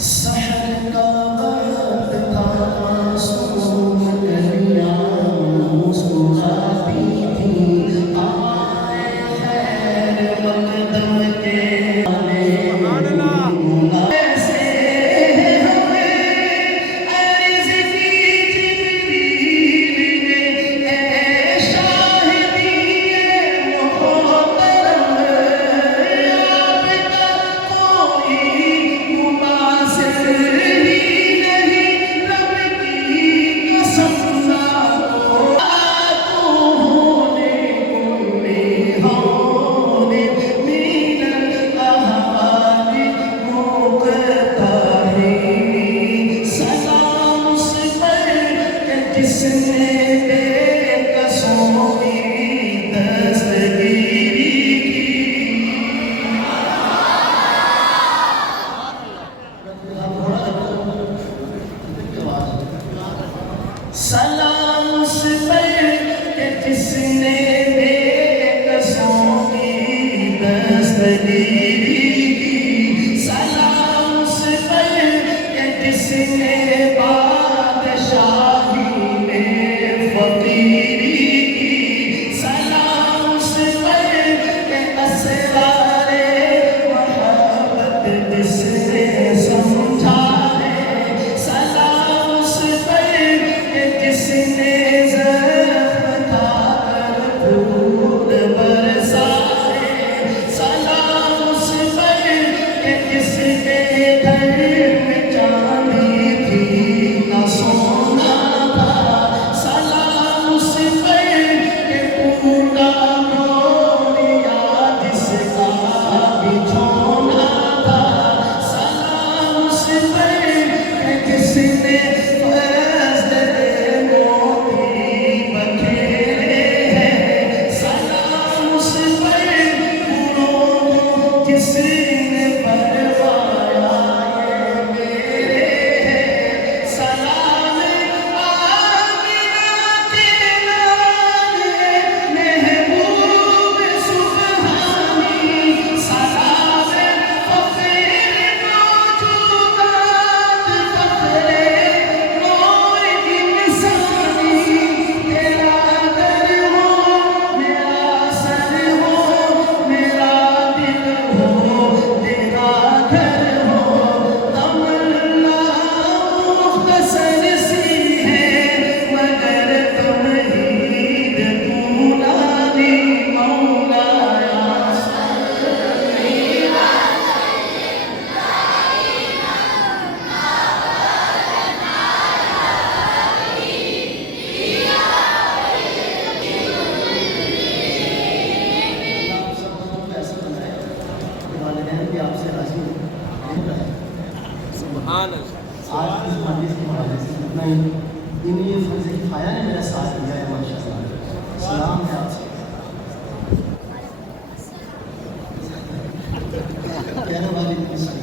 سحر کا وقت تھا معصوم کلیاں مسکراتی تھی آئے خیر مقدم کے سلام اس پر کہ جس نے بے کسوں کی دستگیری کی سلام اس پر کہ جس نے بادشاہی میں فقیری کی سلام اس پر کہ اسرار محبت جس نے سمجھا ہے سلام اس پر جس نے زخم کھا کر پھول برسائے سلام اس پر کہ جس کے گھر میں چاندی تھی نہ سونا تھا سلام اس پر کہ ٹوٹا گوریا جس کا بچھونا تھا سلام اس پر کہ جس نے سبحان اللہ آج اس مجلس کے حوالے سے اتنا ہی یہ فرض کفایہ نے میرا ساتھ دیا ہے ماشاء اللہ سلام ہے آپ سے کہنے والی